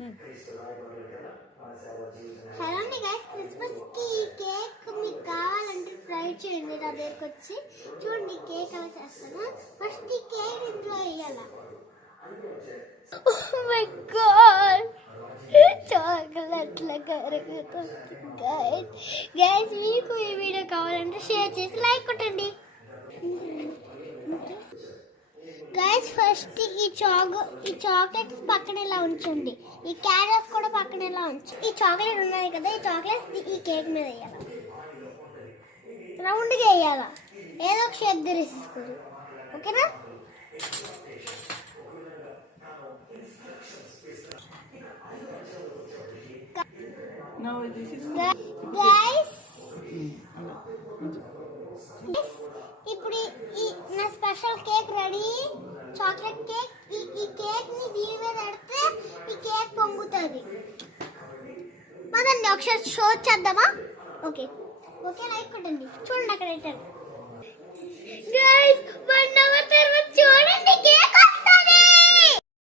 Hello అండి guys, Christmas కి cake మీకు కావాలంటే ట్రై చేయండి. నా దగ్గరకు వచ్చి చూడండి కేక్ అలా చేస్తాను. ఫస్ట్ ఈ కేక్ ఇంట్లో వేయాల. ఓ మై గాడ్, చాక్లెట్ల కరుగుతుంది. గైస్ మీకు ఈ వీడియో కావాలంటే షేర్ చేసి లైక్ కొట్టండి. గైస్ ఫస్ట్ ఈ చాక్లెట్స్ పక్కన ఇలా ఉంచండి. ఈ క్యారెట్స్ కూడా పక్కన ఇలా ఉంచు. ఈ చాక్లెట్ ఉన్నాయి కదా, ఈ చాక్లెట్స్ ఈ కేక్ మీద వేయాలి. రౌండ్గా వేయాలా, ఏదో ఒక షేప్ తీసుకోండి. ఓకేనా? గైస్ ఇప్పుడు ఈ నా special cake ready. Chocolate cake. ఈ కేక్ ని దీని మీద పెడితే ఈ కేక్ పొంగుతుంది. పదండి ఒకసారి షో చేద్దామా? ఓకే ఓకే, లైక్ కొట్టండి. చూడండి అక్కడ పెట్టండి. గైస్